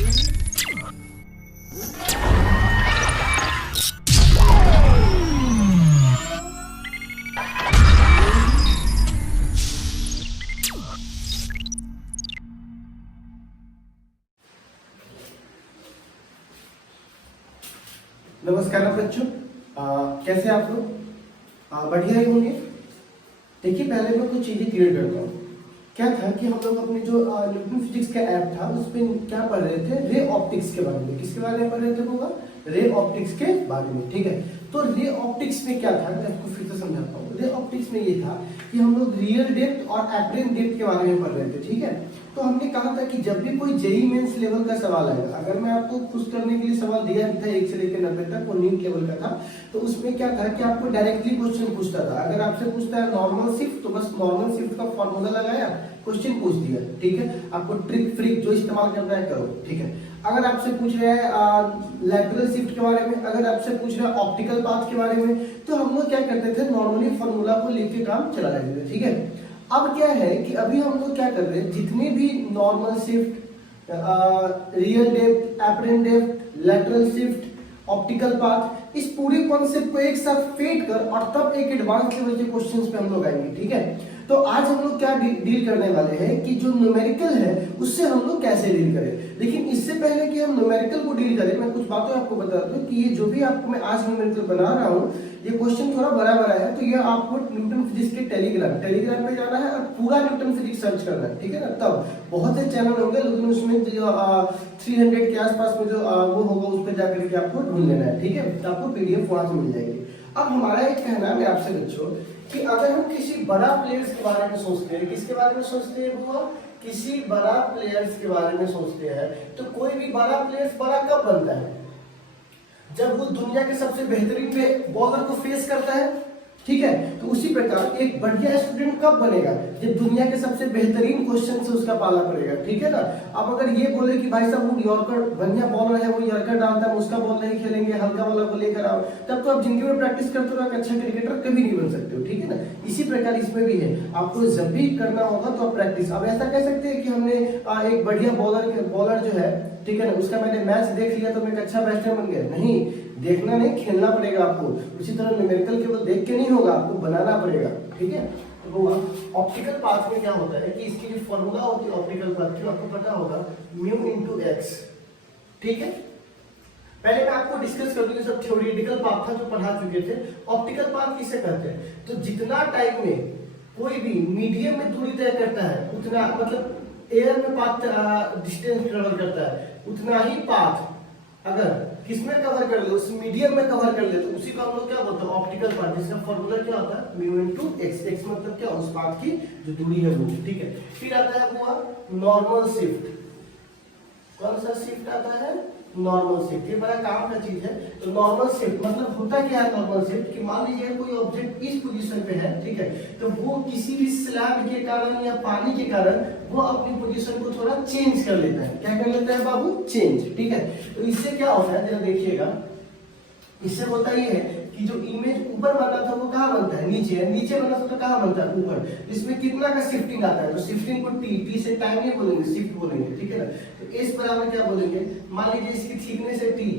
नमस्कार बच्चों, कैसे आप लोग? बढ़िया ही होंगे। देखिए, पहले मैं कुछ चीजें क्लियर करता हूँ। क्या था कि हम लोग अपने जो न्यूटन फिजिक्स का ऐप था उसमें क्या पढ़ रहे थे, रे ऑप्टिक्स के बारे में। किसके बारे में पढ़ रहे थे होगा? रे ऑप्टिक्स के बारे में। ठीक है, तो रे ऑप्टिक्स में क्या था, मैं आपको फिर से समझाता हूँ। रे ऑप्टिक्स में ये था कि हम लोग रियल डेप्थ और एपरेंट डेप्थ के बारे में पढ़ रहे थे। ठीक है, तो हमने कहा था कि जब भी कोई जेईई मेंस लेवल का सवाल आएगा, अगर मैं आपको खुश करने के लिए सवाल दिया भी था 1 से लेकर 90 तक, वो नीट लेवल का था, तो उसमें क्या था कि आपको डायरेक्टली क्वेश्चन पूछता था। अगर आपसे पूछता है नॉर्मल शिफ्ट, तो बस नॉर्मल शिफ्ट का फॉर्मूला लगाया, क्वेश्चन पूछ दिया। ठीक है, आपको ट्रिक फ्रिक जो इस्तेमाल करना है करो। ठीक है, अगर आपसे पूछ रहे हैं लैटरल शिफ्ट के बारे में, अगर आपसे पूछ रहे हैं ऑप्टिकल पाथ के बारे में, तो हम लोग क्या करते थे, नॉर्मली फॉर्मूला को लेके काम चला लेते थे। ठीक है, अब क्या है कि अभी हम लोग क्या कर रहे हैं, जितने भी normal shift, real depth, apparent depth, lateral shift, optical path, इस पूरे कॉन्सेप्ट को एक साथ फेड कर और तब एक एडवांस लेवल के क्वेश्चंस पे हम लोग आएंगे। ठीक है, तो आज हम लोग क्या डील करने वाले हैं कि जो न्यूमेरिकल है उससे हम लोग कैसे डील करें। लेकिन इससे पहले कि हम न्यूमेरिकल को डील करें, मैं कुछ बातें आपको बता दूं कि ये जो भी आपको मैं आज न्यूमेरिकल बना रहा हूँ, ये क्वेश्चन थोड़ा बड़ा है, तो ये आपको न्यूटन फिजिक्स के टेलीग्राम पे जाना है और पूरा न्यूटन फिजिक्स सर्च करना है। ठीक है ना, तब बहुत से चैनल होंगे, लेकिन उसमें जो 300 के आसपास में जो वो होगा उस पर जाकर के आपको ढूंढ लेना है। ठीक है, तो आपको पीडीएफ वहां से मिल जाएगी। अब हमारा एक कहना है आपसे बच्चों कि अगर हम किसी बड़ा प्लेयर्स के बारे में सोचते हैं, किसके बारे में सोचते हैं वो, किसी बड़ा प्लेयर्स के बारे में सोचते हैं, तो कोई भी बड़ा प्लेयर्स बड़ा कब बनता है? जब वो दुनिया के सबसे बेहतरीन बॉलर को फेस करता है। ठीक है, तो उसी प्रकार एक बढ़िया स्टूडेंट कब बनेगा? जब दुनिया के सबसे बेहतरीन क्वेश्चन से उसका पाला पड़ेगा। ठीक है ना, अब अगर ये बोले कि भाई साहब वो यॉर्कर बढ़िया बॉलर है, वो यॉर्कर डालता है, उसका बॉल नहीं खेलेंगे, हल्का वाला को लेकर आओ, तब तो आप जिंदगी में प्रैक्टिस करते हो, अच्छा क्रिकेटर कभी नहीं बन सकते हो। ठीक है ना, इसी प्रकार इसमें भी है, आपको जब भी करना होगा तो आप प्रैक्टिस। अब ऐसा कह सकते हैं कि हमने एक बढ़िया बॉलर जो है, ठीक है ना, उसका मैंने मैच देख लिया तो मैं एक अच्छा बैट्समैन बन गया। नहीं, देखना नहीं, खेलना पड़ेगा आपको। उसी तरह न्यूमेरिकल केवल देख के नहीं होगा, आपको बनाना पड़ेगा। ठीक है, तो ऑप्टिकल पाथ में क्या होता है कि इसकी जो फॉर्मूला होती है ऑप्टिकल पाथ की, आपको पता होगा म्यू इनटू एक्स। ठीक है, पहले मैं आपको डिस्कस कर दूं, सब थ्योरेटिकल पाथ था जो पढ़ा चुके थे। ऑप्टिकल पाथ किसे कहते हैं? तो जितना टाइम में कोई भी मीडियम में दूरी तय करता है, उतना मतलब एयर में पाथ डिस्टेंस ट्रेवल करता है, उतना ही पाथ अगर किसमें कवर कर ले, उस मीडियम में कवर कर ले, तो उसी को हम लोग क्या बोलते हैं? ऑप्टिकल पाथ, जिसका फॉर्मूला क्या होता है? Mu into x. एक्स मतलब क्या? उस पाथ की जो दूरी है वो। ठीक है, फिर आता है वो नॉर्मल शिफ्ट। कौन सा शिफ्ट आता है? Normal shift. ये बड़ा काम का चीज है। तो नॉर्मल शिफ्ट मतलब होता क्या है? नॉर्मल शिफ्ट कि मान लीजिए कोई ऑब्जेक्ट इस पोजीशन पे है, ठीक है, तो वो किसी भी स्लैब के कारण या पानी के कारण वो अपनी पोजीशन को थोड़ा चेंज कर लेता है। क्या कर लेता है बाबू? चेंज। ठीक है, तो इससे क्या होता है, जरा देखिएगा, इससे होता ये है कि जो इमेज ऊपर बना था वो कहाँ बनता है? नीचे है। नीचे बना था तो कहाँ बनता है? ऊपर। इसमें कितना का शिफ्टिंग आता है? तो शिफ्टिंग को टी से टाइम नहीं बोलेंगे, शिफ्ट बोलेंगे। ठीक है ना, तो इस बराबर क्या बोलेंगे? मान लीजिए इसकी थिकनेस है टी,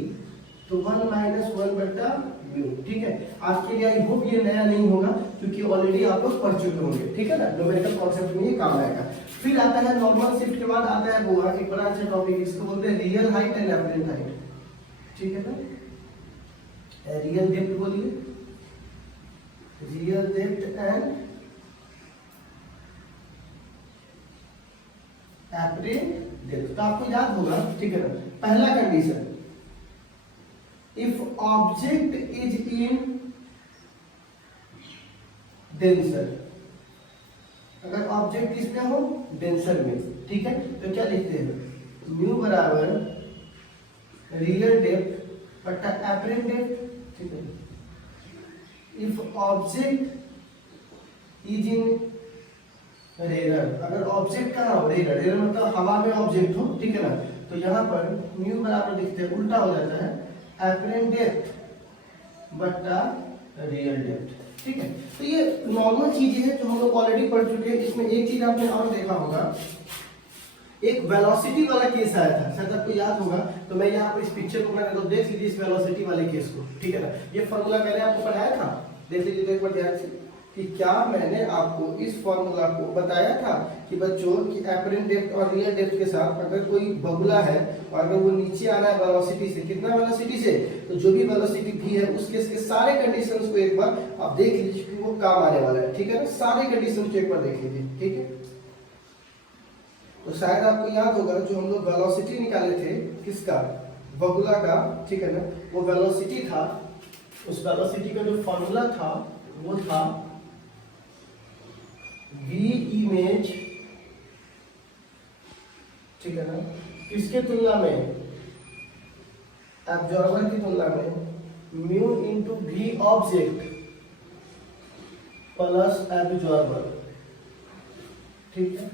तो 1 - 1 बटा म्यू। ठीक है, आज के लिए आई होप ये नया नहीं होगा क्योंकि ऑलरेडी आप लोग पढ़ चुके होंगे। ठीक है ना, न्यूमेरिकल कॉन्सेप्ट में ये काम आएगा। फिर आता है नॉर्मल शिफ्ट के बाद आता है वो एक बड़ा अच्छा टॉपिक, इसको बोलते हैं real height and apparent height. ठीक है ना, रियल डेप्थ बोलिए, real depth and apparent depth. तो आपको याद होगा, ठीक है ना, पहला condition, if object is in denser, अगर ऑब्जेक्ट किसमें हो? डेंसर में। ठीक है, तो क्या लिखते हैं? म्यू बराबर रियल डेप्थ बटा एपरेंट डेप्थ। ठीक है, if object is in raider, अगर ऑब्जेक्ट कहाँ हो? रेडर। रेडर मतलब हवा में ऑब्जेक्ट हो। ठीक है ना, तो यहाँ पर म्यू बराबर लिखते हैं, उल्टा हो जाता है, एपरेंट डेप्थ बटा रियल डेप्थ। ठीक है, तो ये नॉर्मल चीजें हैं जो हम लोग ऑलरेडी पढ़ चुके हैं। इसमें एक चीज आपने और देखा होगा एक वेलोसिटी वाला केस आया था, शायद आपको याद होगा। तो मैं यहाँ पर इस पिक्चर को मैंने तो देख लीजिए इस वेलोसिटी वाले केस को, ठीक है ना। ये फॉर्मूला मैंने आपको पढ़ाया था, देख लीजिए तो एक बार ध्यान से कि क्या मैंने आपको इस फॉर्मूला को बताया था कि बच्चों कि एपरेंट डेप्थ और रियल डेप्थ के साथ अगर कोई बगुला है और अगर वो नीचे आ रहा है वेलोसिटी से, कितना वेलोसिटी से, तो जो भी वेलोसिटी v है उस केस के सारे कंडीशंस को एक बार आप देख लीजिए कि वो काम आने वाला है, ठीक है ना। सारे कंडीशंस को एक बार देख लीजिए, ठीक है। तो शायद आपको याद होगा जो हम लोग वेलोसिटी निकाले थे किसका, बगुला का, ठीक है ना। वो वेलोसिटी था, उस वेलोसिटी का जो फॉर्मूला था वो था v इमेज, ठीक है ना, किसके तुलना में, एब्जॉर्बर की तुलना में, mu into v object plus absorber, ठीक है,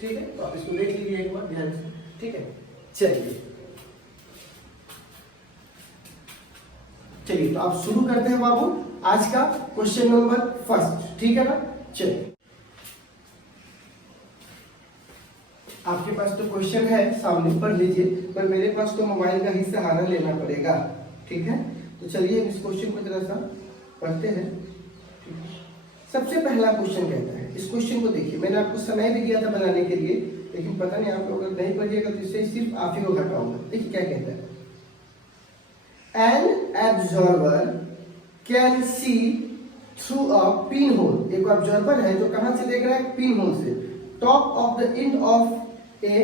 ठीक है। तो आप इसको देख लीजिए एक बार ध्यान से, ठीक है। चलिए तो आप शुरू करते हैं बाबू आज का क्वेश्चन नंबर फर्स्ट, ठीक है ना। चलिए आपके पास तो क्वेश्चन है सामने, पढ़ लीजिए, पर मेरे पास तो मोबाइल का ही सहारा लेना पड़ेगा, ठीक है। तो चलिए इस क्वेश्चन को जरा सा पढ़ते हैं। सबसे पहला क्वेश्चन कहता है, इस क्वेश्चन को देखिए, मैंने आपको समय भी दिया था बनाने के लिए, लेकिन पता नहीं आप लोग अगर नहीं पढ़िएगा तो इससे सिर्फ आप ही को घटाऊंगा। देखिए क्या कहता है, an absorber can see through a pin hole. एक ऑब्जर्वर है जो कहां से देख रहा है, पिन होल से, top of the end of a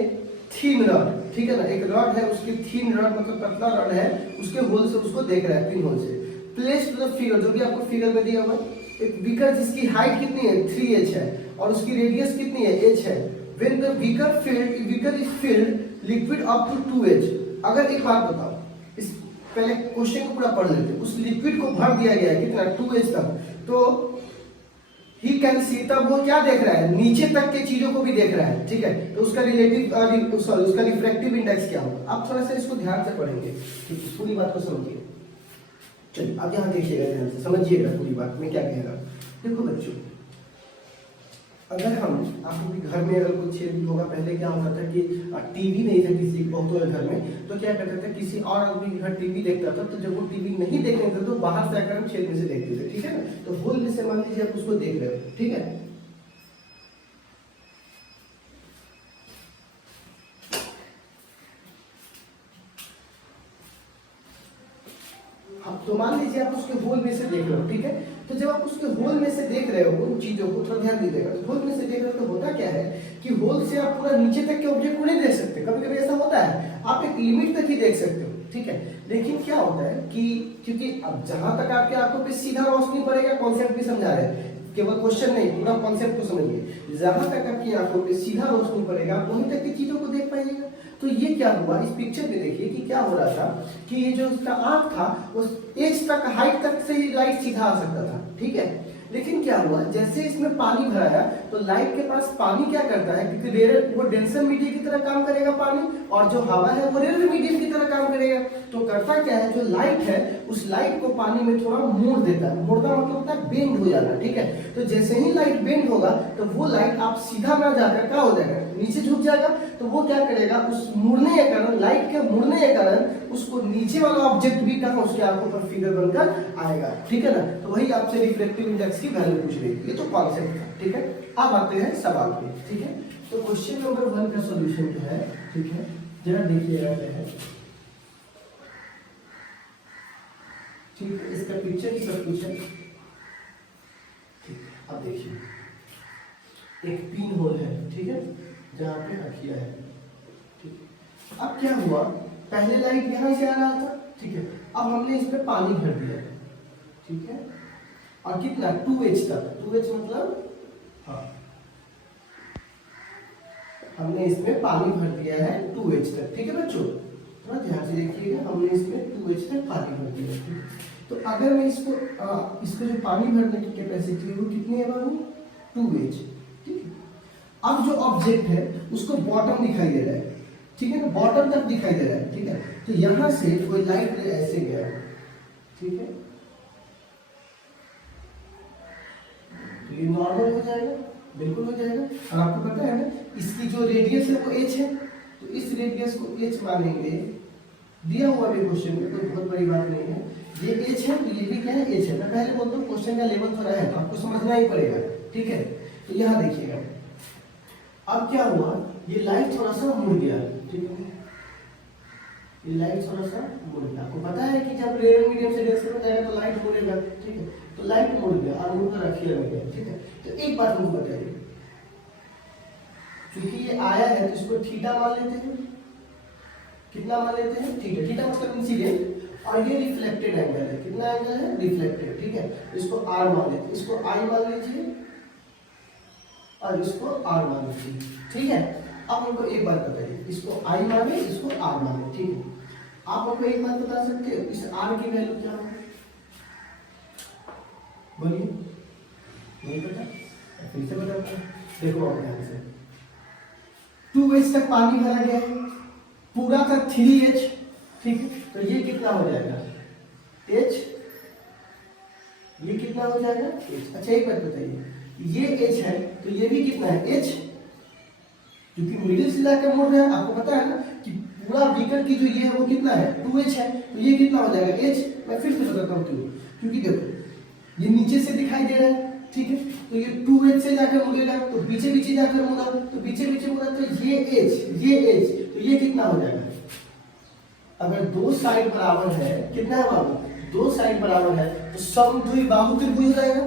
thin rod, ठीक है ना। एक रॉड है, उसकी थीन रॉड मतलब पतला रॉड है, उसके होल से उसको देख रहा है, पिन होल से। प्लेस टू द फिगर, जो भी आपको फिगर में दिया हुआ, एक बीकर जिसकी हाइट कितनी है 3h है और उसकी रेडियस कितनी है h है। When the beaker is filled liquid up to 2h। अगर एक बात बताओ, इस पहले क्वेश्चन को पूरा पढ़ लेते हैं। उस लिक्विड को भर दिया गया है कितना, 2h तक, तो ही कैन सी, तब वो क्या देख रहा है, नीचे तक के चीजों को भी देख रहा है, ठीक है। तो उसका उसका रिफ्रैक्टिव इंडेक्स क्या होगा। आप थोड़ा सा इसको ध्यान से पढ़ेंगे, ठीक है, पूरी बात को समझिए। चलिए अब यहाँ देखिएगा ध्यान से, समझिएगा पूरी बात में क्या कहेगा। देखो बच्चों, अगर हम आपको भी घर में अगर कुछ छेद होगा, पहले क्या होता था कि टीवी नहीं था किसी बहुतों के घर में, तो क्या करता था, किसी और आदमी के घर टीवी देखता था, तो जब वो टीवी नहीं देखने थे तो बाहर से आकर हम छेद में से देखते थे, ठीक है ना। तो होल में से मान लीजिए आप उसको देख रहे हो, ठीक है। तो मान लीजिए आप उसके होल में से देख रहे हो, ठीक है। तो जब आप उसके होल में से देख रहे हो उन चीजों को, थोड़ा ध्यान दीजिएगा। होल में से देख रहे हो तो होता क्या है कि होल से आप पूरा नीचे तक के ऑब्जेक्ट को नहीं देख सकते, कभी कभी ऐसा होता है, आप एक लिमिट तक ही देख सकते हो, ठीक है। लेकिन क्या होता है कि क्योंकि अब जहां तक आपके आंखों पे सीधा रोशनी पड़ेगा, कॉन्सेप्ट भी समझा रहे हैं, केवल क्वेश्चन नहीं पूरा कॉन्सेप्ट को समझिए। जहां तक आपकी आंखों पे सीधा रोशनी पड़ेगा वहीं तक की चीजों को देख पाइएगा। तो ये क्या हुआ, इस पिक्चर में देखिए कि क्या हो रहा था कि ये जो उसका आंख था उस एज तक, हाइट तक से ही लाइट सीधा आ सकता था, ठीक है। लेकिन क्या हुआ, जैसे इसमें पानी भराया तो लाइट के पास पानी क्या करता है, क्योंकि वो डेंसर मीडियम की तरह काम करेगा पानी, और जो हवा है वो रेयर मीडियम की तरह काम करेगा। तो करता क्या है, जो लाइट है उस लाइट को पानी में थोड़ा मोड़ देता है। मोड़ना मतलब होता है बेंड हो जाना, ठीक है। तो जैसे ही लाइट बेंड होगा तो वो लाइट आप सीधा ना जाकर क्या हो जाएगा, नीचे झुक जाएगा। तो वो क्या करेगा, उस मुड़ने के कारण, लाइट के मुड़ने के कारण उसको नीचे वाला ऑब्जेक्ट भी कहाँ उसकी आंखों पर फिगर बनकर आएगा, ठीक है ना। तो वही आपसे रिफ्लेक्टिव इंडेक्स की वैल्यू पूछ रही है, ये तो कॉन्सेप्ट था, ठीक है। अब आते हैं सवाल पे, ठीक है। तो क्वेश्चन नंबर 1 का सॉल्यूशन जो है, ठीक है, जरा देखिएगा क्या है, ठीक है। इसका पिक्चर ही सब कुछ है, ठीक। अब देखिए एक पिन होल है, ठीक है, जहां पे रखिया है, ठीक। अब क्या हुआ, पहले लाइट यहां से आ रहा था, ठीक है। अब हमने इसमें पानी भर दिया, ठीक है, और कितना 2h तक, 2h मतलब हाँ, हमने इसमें पानी भर दिया है 2h तक, ठीक है बच्चों। थोड़ा ध्यान से देखिएगा, हमने इसमें 2h तक पानी भर दिया है। तो अगर मैं इसको जो पानी भरने की कैपेसिटी है वो कितनी है बाबू, 2h, ठीक है। अब जो ऑब्जेक्ट है उसको बॉटम दिखाई दे रहा है, ठीक है ना, बॉटम तक दिखाई दे रहा है, ठीक है। तो यहां से कोई लाइट ऐसे गया, ठीक है, तो ये नॉर्मल हो जाएगा, बिल्कुल हो जाएगा। और आपको पता है ना इसकी जो रेडियस है वो h है, तो इस रेडियस को h मानेंगे। दिया हुआ भी क्वेश्चन में, कोई बहुत बड़ी बात नहीं है। ये h है तो ये भी क्या है, h है। मैं पहले बोलता हूँ क्वेश्चन का लेवल थोड़ा है तो आपको समझना ही पड़ेगा, ठीक है। तो यहाँ देखिएगा अब क्या हुआ, ये लाइट थोड़ा सा मुड़ गया, ठीक है। ये लाइट थोड़ा सा मुड़ गया। आपको पता है कि जब रेडियल मीडियम से डेंसिटी में जाएगा तो लाइट मुड़ेगा, ठीक है। तो लाइट मुड़ गया और मुड़ कर रखिए रह गया, ठीक है। तो एक बात मुझे बताइए, क्योंकि ये आया है तो इसको थीटा मान लेते हैं। कितना मान लेते हैं, थीटा। थीटा मतलब इंसिडेंट और ये रिफ्लेक्टेड एंगल है। कितना एंगल है, रिफ्लेक्टेड, ठीक है। इसको आर मान लेते हैं, इसको आई मान लीजिए और इसको आर मान लीजिए, ठीक है। अब हमको एक बात बताइए, इसको आई माने, इसको आर माने, ठीक है। आप हमको एक बात बता सकते हो, इस आर की वैल्यू क्या है, बोलिए। नहीं पता, फिर से बताता हूं। देखो आप ध्यान से, 2h तक पानी भरा गया है, पूरा का 3h, ठीक है। तो ये कितना हो जाएगा, h। ये कितना हो जाएगा, h। अच्छा एक बात बताइए, ये h है तो ये भी कितना है, h, क्योंकि मिडिल से लाकर मुड़ रहा है। आपको पता है ना कि पूरा बीकर की जो ये है वो कितना है, 2h है। तो ये कितना हो जाएगा, h। मैं फिर से बताता हूँ क्यों, क्योंकि देखो ये नीचे से दिखाई दे रहा है, ठीक है। तो ये 2h से जाकर मुड़ेगा तो पीछे पीछे जाकर मुड़ा, तो पीछे पीछे मुड़ा तो ये h, तो ये कितना हो जाएगा। अगर दो साइड बराबर है, कितना है बाबू, दो साइड बराबर है तो समद्विबाहु त्रिभुज हो जाएगा।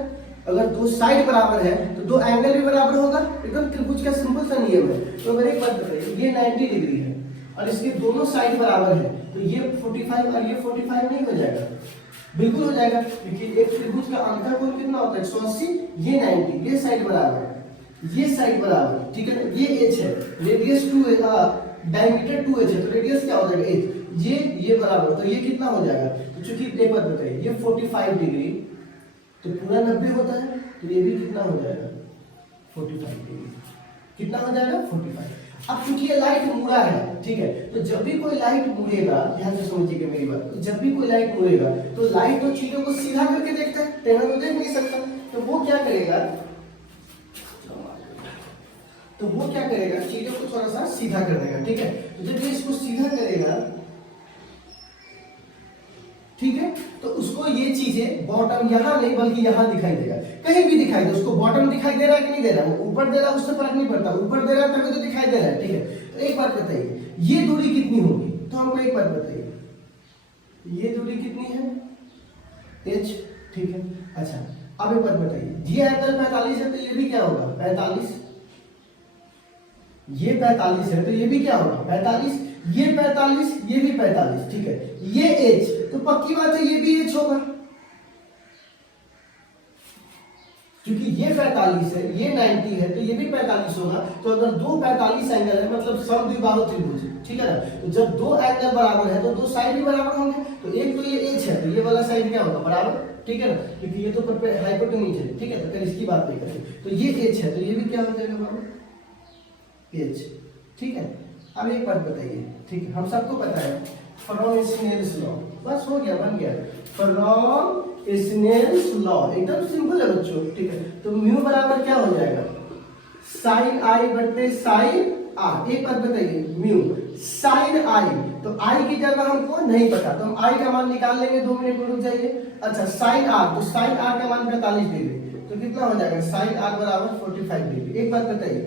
अगर दो साइड बराबर है तो दो एंगल भी बराबर होगा, एकदम त्रिभुज का सिंपल सा नियम है। तो अगर एक बात बताइए, ये 90 डिग्री है और इसके दोनों साइड बराबर है तो ये 45 और ये 45 नहीं हो जाएगा, बिल्कुल हो जाएगा। क्योंकि एक त्रिभुज का अंतःकोण कितना होता है, 180, ये 90, ये साइड बराबर, ये साइड बराबर, ठीक है। ये h है, रेडियस 2 है, डायमीटर 2h है, तो रेडियस क्या हो जाएगा, h। ये बराबर, तो ये कितना हो जाएगा। तो चूंकि एक बात बताइए, ये 45 डिग्री तो पूरा 90 होता है, तो ये भी कितना हो जाएगा, 45 डिग्री। कितना हो जाएगा, 45। अब चूंकि ये लाइट मुड़ा है, ठीक है, तो जब भी कोई लाइट मुड़ेगा, ध्यान से समझिएगा मेरी बात, तो जब भी कोई लाइट मुड़ेगा तो लाइट तो चीजों को सीधा करके देखता है, टेढ़ा तो देख नहीं सकता। तो वो क्या करेगा, चीजों को थोड़ा सा सीधा कर देगा, ठीक है। तो जब ये इसको सीधा करेगा, ठीक है, तो उसको ये चीजें बॉटम यहां नहीं बल्कि यहां दिखाई देगा, कहीं भी दिखाई दे। उसको बॉटम दिखाई दे रहा है कि नहीं दे रहा है, वो ऊपर दे रहा है उससे फर्क नहीं पड़ता, ऊपर दे रहा है तभी तो दिखाई दे रहा है, ठीक है। तो एक बात बताइए, ये दूरी कितनी होगी, तो हमको एक बात बताइए, ये दूरी कितनी है, h, ठीक है। अच्छा अब एक बात बताइए, ये एंगल 45 है तो ये भी क्या होगा, 45। ये 45 है तो ये भी क्या होगा, 45। ये 45, ये भी 45, ठीक है। ये h, तो पक्की बात है ये भी h होगा, क्योंकि ये 45 है, ये 90 है, तो ये भी 45 होगा। तो अगर दो 45 एंगल है मतलब समद्विबाहु त्रिभुज, ठीक है ना। तो जब दो एंगल बराबर है तो दो साइड भी बराबर होंगे। तो एक तो ये h है तो ये वाला साइड क्या होगा, बराबर, ठीक है ना, क्योंकि ये तो हाइपोटेन्यूज है, ठीक है। तो फिर इसकी बात नहीं करें, तो ये h है तो ये भी क्या हो जाएगा बाबू, h, ठीक है। अब एक बात बताइए, ठीक है, हम सबको पता है फ्रॉम स्नेल्स लॉ, बस हो गया, बन गया, फ्रॉम स्नेल्स लॉ, एकदम सिंपल है बच्चों, ठीक है। तो म्यू बराबर क्या हो जाएगा, साइन आई बटे साइन आर। एक बात बताइए, म्यू साइन आई, तो आई की जगह हमको नहीं पता तो हम आई का मान निकाल लेंगे, 2 मिनट रुक जाइए। अच्छा साइन आर, तो साइन आर का मान 45 डिग्री, तो कितना हो जाएगा, साइन आर बराबर 45 डिग्री। एक बात बताइए,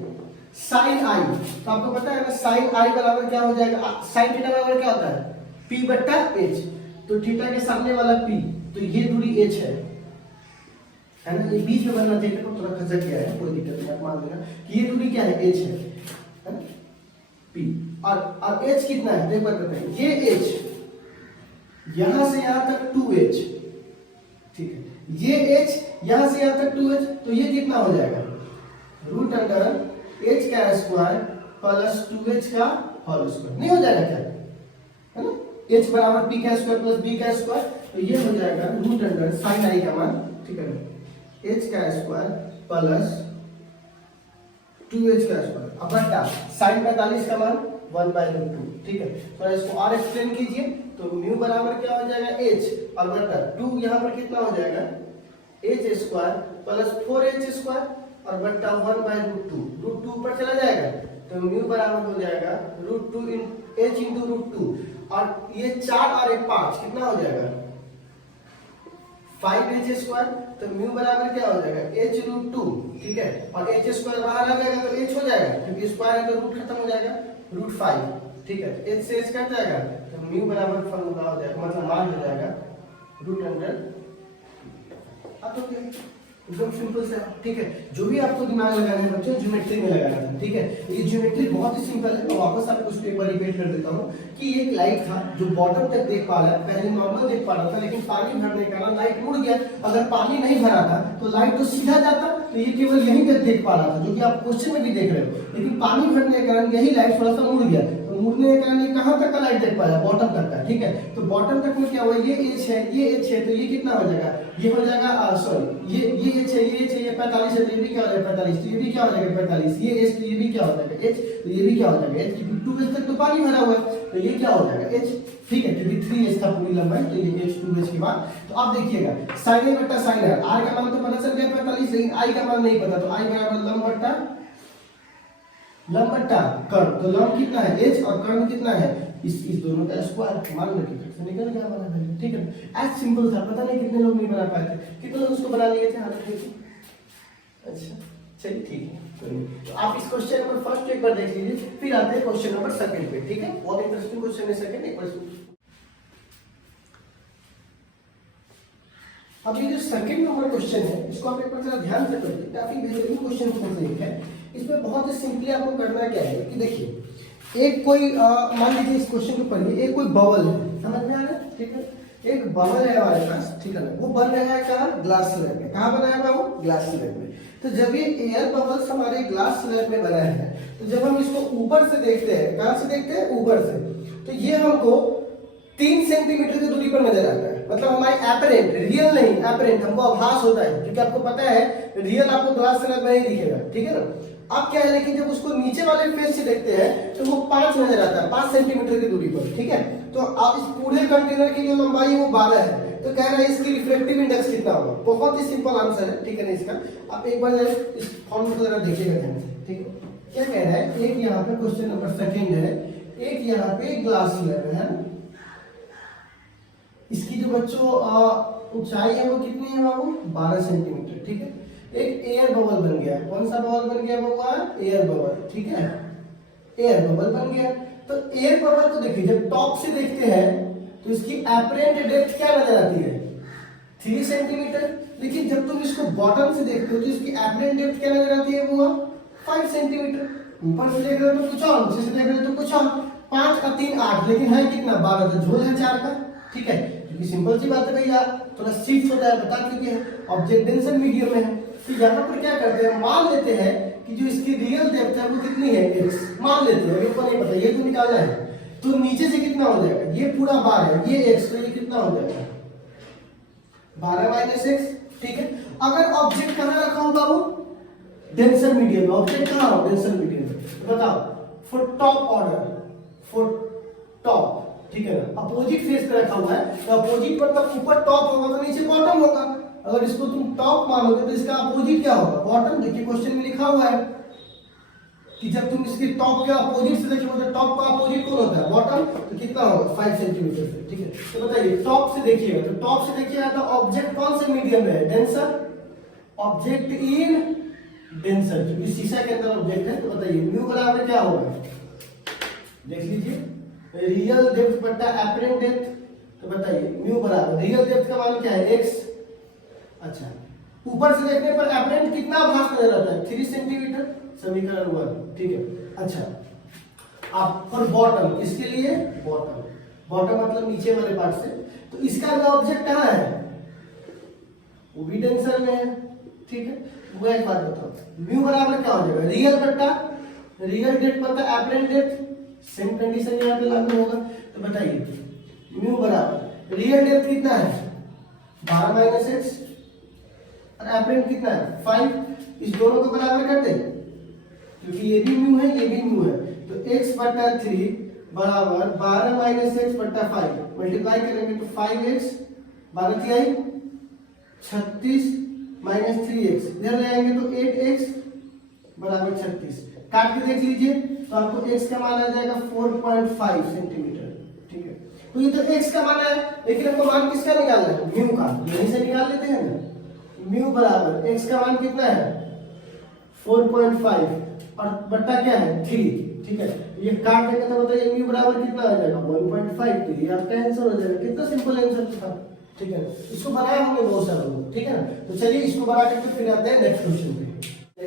साइन आई, तो आपको पता है ना साइन आई बराबर क्या हो जाएगा, साइन थीटा बराबर क्या होता है, p बट्टा h। तो थीटा के सामने वाला p, तो ये दूरी h है ना, ये बीच में बनना चाहिए, तो थोड़ा खसक गया है, कोई दिक्कत नहीं, आप मान लेना कि ये दूरी क्या है, h है ना, p। और h कितना है, एक बार बताइए, ये h यहां से यहां तक 2h, ठीक है। ये h यहां से यहां तक 2h, तो ये कितना हो जाएगा, रूट अंडर h का स्क्वायर प्लस 2h का होल स्क्वायर, नहीं हो जाएगा क्या, है ना, h बराबर p का स्क्वायर प्लस b का स्क्वायर, तो ये हो जाएगा रूट अंडर साइन आई का मान, ठीक है, h का स्क्वायर प्लस 2h का स्क्वायर, अब बटा साइन 45 का मान 1/2, ठीक है। थोड़ा इसको और एक्सप्लेन कीजिए, तो म्यू बराबर क्या हो जाएगा, h और बटा 2, यहां पर कितना हो जाएगा, h square plus 4h square, और बट्टा 1/√2, √2 ऊपर चला जाएगा तो म्यू बराबर हो जाएगा √2 h इंटू √2, और ये 4 और 1 5 कितना हो जाएगा 5h², तो म्यू बराबर क्या हो जाएगा h√2, ठीक है, और h² बाहर आ जाएगा तो h हो जाएगा क्योंकि स्क्वायर है तो रूट खत्म हो जाएगा √5, ठीक है, h से h कट जाएगा तो म्यू बराबर फॉर्मूला हो जाएगा, मतलब मान हो जाएगा √100। अब तो एकदम सिंपल से, ठीक है, जो भी आपको दिमाग लगाना है बच्चों ज्योमेट्री में लगाना है, ठीक है, ये ज्योमेट्री बहुत ही सिंपल है। मैं वापस आपको उस पेपर रिपीट कर देता हूँ कि एक लाइट था जो बॉटम तक देख पा रहा है, पहले नॉर्मल देख पा रहा था, लेकिन पानी भरने के कारण लाइट मुड़ गया। अगर पानी नहीं भरा था तो लाइट तो सीधा जाता, तो ये केवल यहीं तक देख पा रहा था, जो कि आप क्वेश्चन में भी देख रहे हो, लेकिन पानी भरने के कारण यही लाइट थोड़ा सा मुड़ गया, तो मुड़ने के कारण ये कहाँ तक का लाइट देख पाया, बॉटम तक का, ठीक है, तो बॉटम तक में क्या हुआ, ये एच है, ये एच है, तो ये कितना हो जाएगा, ये हो जाएगा सॉरी ये एच है, ये 45 है, तो ये भी क्या हो जाएगा 45, तो ये भी क्या हो जाएगा 45, ये एच, तो ये भी क्या हो जाएगा एच, तो ये भी क्या हो जाएगा एच, क्योंकि 2h तक तो पानी भरा हुआ है, तो ये क्या हो जाएगा एच, ठीक है, क्योंकि 3h था पूरी लंबाई, तो ये h 2h के बाद, तो आप देखिएगा sin a बट्टा sin r, r का मान तो पता चल गया 45, लेकिन i का मान नहीं पता, तो i बराबर लंब बट्टा कर्ण, तो लंब कितना है h और कर्ण कितना है, इस दोनों का स्क्वायर मान लेके फिर से निकल गया हमारा वैल्यू, ठीक है, एज सिंपल था, पता नहीं कितने लोग नहीं बना पाए थे, कितने लोग उसको बना लिए थे हाथ देखिए। अच्छा चलिए ठीक है, तो आप इस क्वेश्चन नंबर फर्स्ट एक बार देख लीजिए, फिर आते हैं क्वेश्चन नंबर सेकंड पे, ठीक है, बहुत इंटरेस्टिंग क्वेश्चन है सेकंड, एक बार अब ये जो सेकंड नंबर क्वेश्चन है इसको आप एक बार जरा ध्यान से पढ़िए, काफी बेहतरीन क्वेश्चन है। इसमें बहुत ही सिंपली आपको करना क्या है कि देखिए एक कोई मान लीजिए इस क्वेश्चन को पढ़िए, एक कोई बबल है, समझ में आ रहा है, ठीक है, एक बबल है हमारे पास, ठीक है, वो बन रहा है कहाँ, ग्लास स्लैब में, कहाँ बनाया हुआ वो, ग्लास स्लैब में। तो जब ये एयर बबल्स हमारे ग्लास स्लैब में बना है, तो जब हम इसको ऊपर से देखते हैं, कहाँ से देखते हैं, ऊपर से, तो ये हमको 3 सेंटीमीटर की दूरी पर नजर आता है, मतलब हमारी एपरेंट, रियल नहीं, एपरेंट हमको आभास होता है, क्योंकि आपको पता है रियल आपको ग्लास स्लैब में ही दिखेगा, ठीक है ना। अब क्या है, लेकिन जब उसको नीचे वाले फेस से देखते हैं तो वो 5 नजर आता है, 5 सेंटीमीटर की दूरी पर, ठीक है, तो आप इस पूरे कंटेनर की जो लंबाई है वो 12 है, तो कह रहा है इसकी रिफ्लेक्टिव इंडेक्स कितना होगा, बहुत ही सिंपल आंसर है, ठीक है ना इसका। आप एक बार इस फॉर्मूला को जरा देखिएगा ध्यान से, ठीक है, क्या कह रहा है, एक यहाँ पे क्वेश्चन नंबर सेकंड है, एक यहाँ पे ग्लास स्लैब है, इसकी जो बच्चों ऊंचाई है वो कितनी है बाबू, 12 सेंटीमीटर, ठीक है, एक एयर बबल बन गया, कौन सा बबल बन गया बबुआ, एयर बबल, ठीक है, एयर बबल बन गया। तो एयर बबल को देखिए जब टॉप से देखते हैं तो इसकी एपरेंट डेप्थ क्या नजर आती है, 3 सेंटीमीटर, लेकिन जब तुम इसको बॉटम से देखते हो तो इसकी एपरेंट डेप्थ क्या नजर आती है वो 5 सेंटीमीटर। ऊपर से देख रहे हो तो कुछ और, नीचे से देख रहे हो तो कुछ और, 5 और 3 8, लेकिन है कितना 12, तो झोल है 4 का, ठीक है, क्योंकि सिंपल सी बात है भैया, थोड़ा शिफ्ट होता है, बता चुके हैं, ऑब्जेक्ट डेंसर मीडियम में है, तो यहाँ पर क्या करते हैं, मान लेते हैं कि जो इसकी रियल डेप्थ है वो कितनी है x, मान लेते हैं, मेरे को नहीं पता, ये तो निकालना है, तो नीचे से कितना हो जाएगा, ये पूरा 12 है, ये x, तो ये कितना हो जाएगा 12 माइनस x, ठीक है। अगर ऑब्जेक्ट कहाँ रखा होगा वो, डेंसर मीडियम में, ऑब्जेक्ट कहाँ हो, डेंसर मीडियम में, बताओ, for top order, for top, ठीक है ना, अपोजिट फेस पे रखा हुआ है, तो अपोजिट पर तब ऊपर टॉप होगा तो नीचे बॉटम होगा, अगर इसको तुम टॉप मानोगे तो इसका अपोजिट क्या होगा, बॉटम। देखिए क्वेश्चन में लिखा हुआ है कि जब तुम इसके टॉप के अपोजिट से देखोगे तो टॉप का अपोजिट कौन होता है, बॉटम, तो कितना होगा 5 सेंटीमीटर से, ठीक है। तो बताइए टॉप से देखिएगा, तो टॉप से देखिएगा तो ऑब्जेक्ट कौन से मीडियम में है, डेंसर, ऑब्जेक्ट इन डेंसर, क्योंकि शीशा के अंदर ऑब्जेक्ट है, तो बताइए म्यू बराबर क्या होगा, देख लीजिए, रियल डेप्थ बट्टा एपरेंट डेप्थ, तो बताइए म्यू बराबर रियल डेप्थ का मान क्या है x, अच्छा, ऊपर से देखने पर एपरेंट कितना भाग नजर आता है 3 सेंटीमीटर, समीकरण 1, ठीक है। अच्छा अब फॉर बॉटम, किसके लिए, बॉटम, बॉटम मतलब नीचे वाले पार्ट से, तो इसका ऑब्जेक्ट कहाँ है, वो भी डेंसर में है, ठीक है। वो एक बात बताओ, म्यू बराबर क्या हो जाएगा, रियल बट्टा रियल डेप्थ बट्टा एपरेंट डेप्थ, सेम कंडीशन यहाँ पे लागू होगा, तो बताइए म्यू बराबर रियल डेप्थ कितना है 12 माइनस x और एपरेंट कितना है 5, इस दोनों को बराबर कर दे, क्योंकि ये भी म्यू है ये भी म्यू है, तो x बट्टा 3 बराबर 12 माइनस x बट्टा 5, मल्टीप्लाई करेंगे तो 5x 12 3 36 माइनस 3x, इधर ले आएंगे तो 8x बराबर 36। काट के देख लीजिए तो आपको x का मान आ जाएगा 4.5 सेंटीमीटर। ठीक है, तो ये तो x का मान है, लेकिन हमको मान किसका निकालना है? म्यू का। यहीं से निकाल लेते हैं ना। म्यू बराबर x का मान कितना है? 4.5 और बट्टा क्या है? 3। ठीक है, ये काट देंगे तो बताइए म्यू बराबर कितना आ जाएगा? 1.5। तो ये आपका आंसर हो जाएगा। कितना सिंपल आंसर था। ठीक है, इसको बनाया हमने बहुत सारा लोग। ठीक है ना, तो चलिए इसको बना करके फिर आते हैं नेक्स्ट क्वेश्चन पे।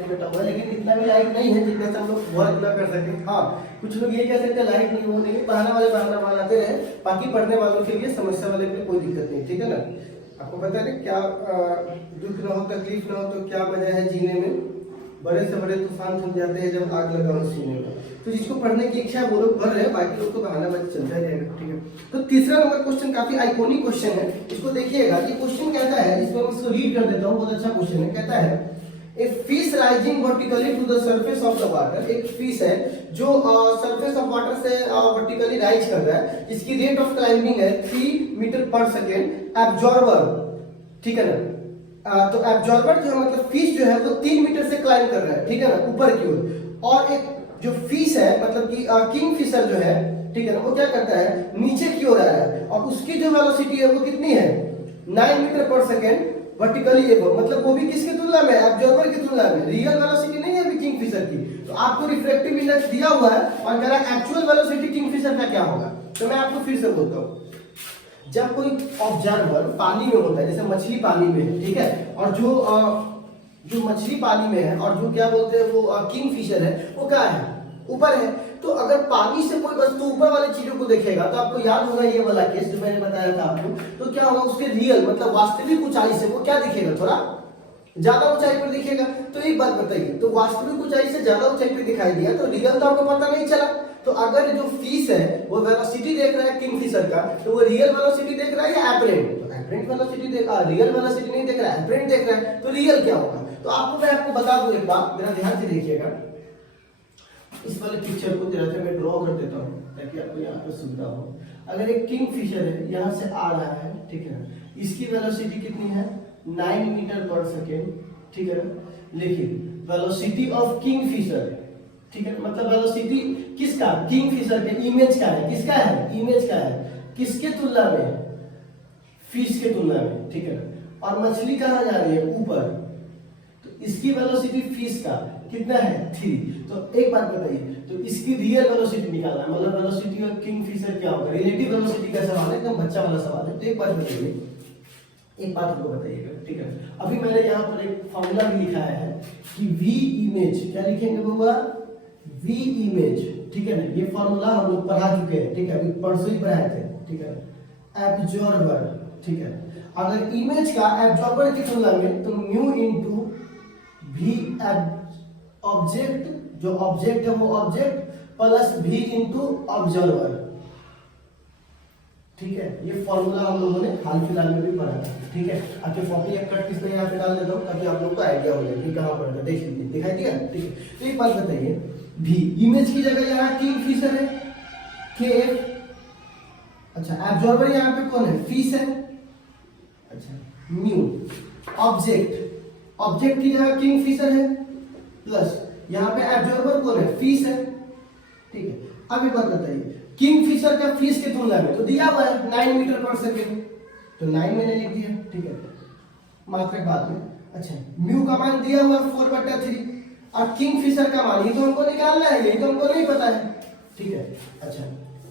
बेटा हुआ, लेकिन इतना भी लाइक नहीं है जितना से हम लोग वर्क ना कर सके। हाँ, कुछ लोग ये कह सकते हैं लाइक नहीं, वो नहीं, बहाना वाले बहाना बनाते रहे। बाकी पढ़ने वालों के लिए, समस्या वाले के लिए कोई दिक्कत नहीं। ठीक है ना, आपको पता है क्या दुख ना हो, तकलीफ ना हो तो क्या वजह है जीने में? बड़े से बड़े तूफान थम जाते हैं जब आग लगा हो सीने में। तो जिसको पढ़ने की इच्छा है वो लोग पढ़ रहे हैं, बाकी लोग तो बहाना बच चलता रहेगा। ठीक है, तो तीसरा नंबर क्वेश्चन काफी आइकॉनिक क्वेश्चन है, इसको देखिएगा। ये क्वेश्चन कहता है, इसको मैं इसको रीड कर देता हूँ, बहुत अच्छा क्वेश्चन है। कहता है A fish rising vertically to the surface of the water, एक फिश है जो सरफेस ऑफ वाटर से वर्टिकली राइज कर रहा है, जिसकी रेट ऑफ क्लाइंबिंग है 3 मीटर पर सेकेंड। एब्जॉर्बर, ठीक है ना, तो एब्जॉर्बर जो मतलब फिश जो है वो 3 मीटर से क्लाइंब कर रहा है। ठीक है ना, ऊपर की ओर। और एक जो फिश है मतलब कि किंग फिशर जो है, ठीक है ना, वो क्या करता है? नीचे की ओर आ रहा है और उसकी जो वेलोसिटी है वो कितनी है? 9 मीटर पर सेकेंड वर्टिकली एबव। मतलब वो भी किसकी तुलना में? एब्जॉर्बर की तुलना में। रियल वेलोसिटी नहीं है अभी किंगफिशर की। तो आपको रिफ्रैक्टिव इंडेक्स दिया हुआ है और कह रहा है एक्चुअल वेलोसिटी किंगफिशर का क्या होगा। तो मैं आपको फिर से बोलता हूं, जब कोई ऑब्जर्वर पानी में होता है, जैसे मछली पानी में है, ठीक है, और जो मछली पानी में है और जो क्या बोलते हैं वो किंगफिशर है, वो क्या है? ऊपर है। तो अगर पानी से कोई वस्तु ऊपर वाली चीजों को देखेगा तो आपको याद होगा ये वाला केस जो मैंने बताया था आपको। तो क्या होगा? उसके रियल मतलब वास्तविक ऊंचाई से वो क्या दिखेगा? थोड़ा ज्यादा ऊंचाई पर दिखेगा। तो एक बात बताइए, तो वास्तविक ऊंचाई से ज्यादा ऊंचाई पर दिखाई दिया तो रियल तो आपको पता नहीं चला। तो अगर जो फिश है वो वेलोसिटी देख रहा है किंगफिशर का, तो वो रियल वेलोसिटी देख रहा है या एपरेंट? तो एपरेंट वेलोसिटी देख, रियल वेलोसिटी नहीं देख रहा है, एपरेंट देख रहा है। तो रियल क्या होगा? तो मैं आपको बता दूं एक बात, मेरा ध्यान से देखिएगा। इस वाले पिक्चर को जरा से मैं ड्रॉ कर देता हूँ ताकि आपको यहाँ पर सुविधा हो। अगर एक किंगफिशर है, यहाँ से आ रहा है, ठीक है ना, इसकी वेलोसिटी कितनी है? 9 मीटर पर सेकेंड। ठीक है ना, लेकिन वेलोसिटी ऑफ किंगफिशर, ठीक है, मतलब वेलोसिटी किसका? किंगफिशर के इमेज का है। किसका है? इमेज का है। किसके तुलना में? फिश के तुलना में। ठीक है ना, और मछली कहाँ जा रही है? ऊपर। तो इसकी वेलोसिटी फिश का कितना है? 3। तो एक बात बताइए, तो इसकी रियल वेलोसिटी निकालना है, मतलब वेलोसिटी ऑफ किंगफिशर क्या होगा? रिलेटिव वेलोसिटी का सवाल है, एकदम बच्चा वाला सवाल है। तो एक बात बताइए, एक बात हमको बताइएगा, ठीक है। अभी मैंने यहाँ पर एक फॉर्मूला भी लिखा है कि v इमेज, क्या लिखेंगे बाबा? v इमेज, ठीक है ना, ये फॉर्मूला हम लोग पढ़ा चुके हैं, ठीक है, अभी परसों ही पढ़ाए थे, ठीक है। एब्जॉर्बर, ठीक है, अगर इमेज का एब्जॉर्बर की तुलना में तो म्यू इनटू v ऑब्जेक्ट, जो ऑब्जेक्ट है वो object plus v into observer, ठीक है। ये फॉर्मूला हम लोगों ने हाल फिलहाल में भी पढ़ा था, ठीक है। आपके कॉपी या कट किस तरह यहाँ पे डाल देता हूँ ताकि आप लोग को आइडिया हो जाए कि कहाँ पढ़ना। देख लीजिए, दिखाई दिया, ठीक है। तो एक बात बताइए, v इमेज की जगह यहाँ किंगफिशर है, k। अच्छा, एब्जॉर्बर यहाँ पे कौन है? फिश है। अच्छा, म्यू ऑब्जेक्ट, ऑब्जेक्ट की जगह किंगफिशर है, प्लस यहाँ पे एब्जॉर्बर कौन है? फिश है, ठीक है। अब एक बात बताइए, किंगफिशर का फिश के तुलना में तो दिया हुआ है 9 मीटर पर सेकेंड, तो 9 मैंने लिख दिया, ठीक है, मात्रक बाद में। अच्छा, म्यू का मान दिया हुआ है 4/3 और किंगफिशर का मान ये तो हमको निकालना है, ये तो हमको नहीं पता है, ठीक है। अच्छा,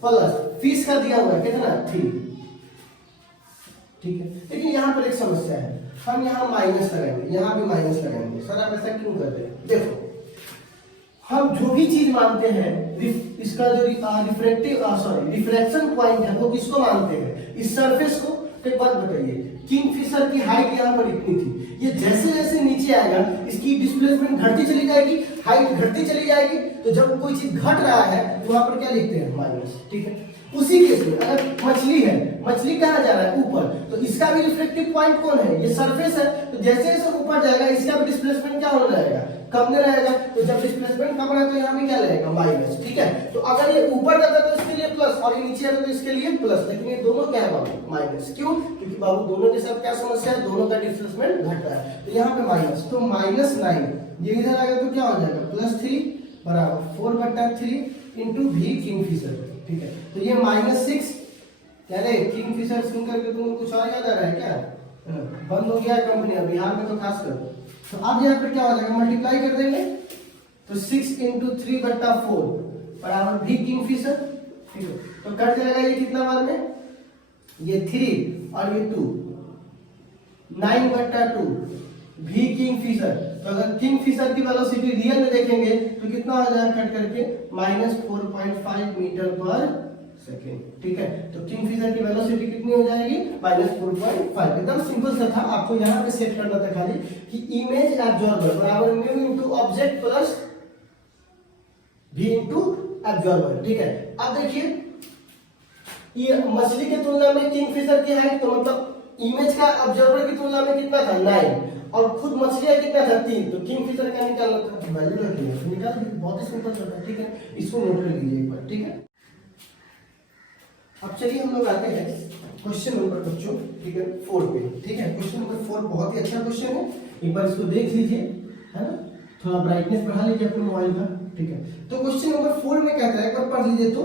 प्लस फिश का दिया हुआ है कितना? 3, ठीक है। लेकिन यहाँ पर एक समस्या है, हम यहाँ माइनस लगाएंगे, यहाँ भी माइनस लगाएंगे। सर आप ऐसा क्यों करते हैं? देखो, हम जो भी चीज मानते हैं, इसका जो रिफ्रैक्शन पॉइंट है वो किसको मानते हैं? इस सरफेस को। तो एक बात बताइए, किंगफिशर की हाइट यहाँ पर इतनी थी, ये जैसे जैसे नीचे आएगा इसकी डिस्प्लेसमेंट घटती चली जाएगी, हाइट घटती चली जाएगी। तो जब कोई चीज घट रहा है तो वहां पर क्या लिखते हैं? माइनस, ठीक है। उसी केस में अगर मछली है, मछली कहाँ जा रहा है? ऊपर, तो इसका भी रिफ्लेक्टिव पॉइंट कौन है? ये सरफेस है। तो जैसे जैसे ऊपर जाएगा इसका भी डिस्प्लेसमेंट क्या होने लगेगा? कम नहीं रहेगा, तो जब डिस्प्लेसमेंट कम रहेगा तो यहाँ पे क्या रहेगा माइनस, ठीक है। तो अगर ये ऊपर जाता तो इसके लिए प्लस और ये नीचे आता तो इसके लिए प्लस, लेकिन ये दोनों क्या है बाबू माइनस, क्यों? क्योंकि बाबू दोनों के साथ क्या समस्या है, दोनों का डिस्प्लेसमेंट घट रहा है, तो यहाँ पे माइनस, तो -9 ये इधर आ गया तो क्या हो जाएगा +3 बराबर 4/3 इंटू भी किंगफिशर, ठीक है। तो ये -6 क्या रे किंगफिशर सुन करके तुमको कुछ और याद आ रहा है क्या? बंद हो गया कंपनी बिहार में तो खास कर। तो अब यहाँ पे क्या हो जाएगा मल्टीप्लाई कर देंगे, तो 6 इंटू 3/4 बराबर भी किंगफिशर, ठीक है। तो कट जाएगा ये कितना बार में, ये 3 और ये 2, 9/2 भी किंगफिशर। तो अगर किंगफिशर की वेलोसिटी रियल में देखेंगे तो कितना आ जाएगा कट करके -4.5 मीटर पर सेकेंड, ठीक है। तो किंगफिशर की वेलोसिटी कितनी हो जाएगी -4.5। एकदम सिंपल सा था, आपको यहाँ पे सेट करना था खाली कि इमेज एब्जॉर्बर बराबर म्यू इनटू ऑब्जेक्ट प्लस भी इनटू एब्जॉर्बर, ठीक है। अब देखिए ये मछली की तुलना में किंगफिशर की हाइट, तो मतलब इमेज का ऑब्जर्वर की तुलना में कितना था 9 और खुद मछलियां कितना था 3, तो किंगफिशर का निकालना था वैल्यू रख लिया, तो निकाल दिया, बहुत ही सिंपल सा था, ठीक है। इसको नोट कर लीजिए एक बार, ठीक है। अब चलिए हम लोग आते हैं क्वेश्चन नंबर बच्चों, ठीक है 4 पे, ठीक है। क्वेश्चन नंबर 4 बहुत ही अच्छा क्वेश्चन है, एक बार इसको देख लीजिए, है ना, थोड़ा ब्राइटनेस बढ़ा लीजिए अपने मोबाइल का, ठीक है। तो क्वेश्चन नंबर 4 में क्या कहता है, एक बार पढ़ लीजिए। तो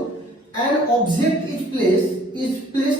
an object is placed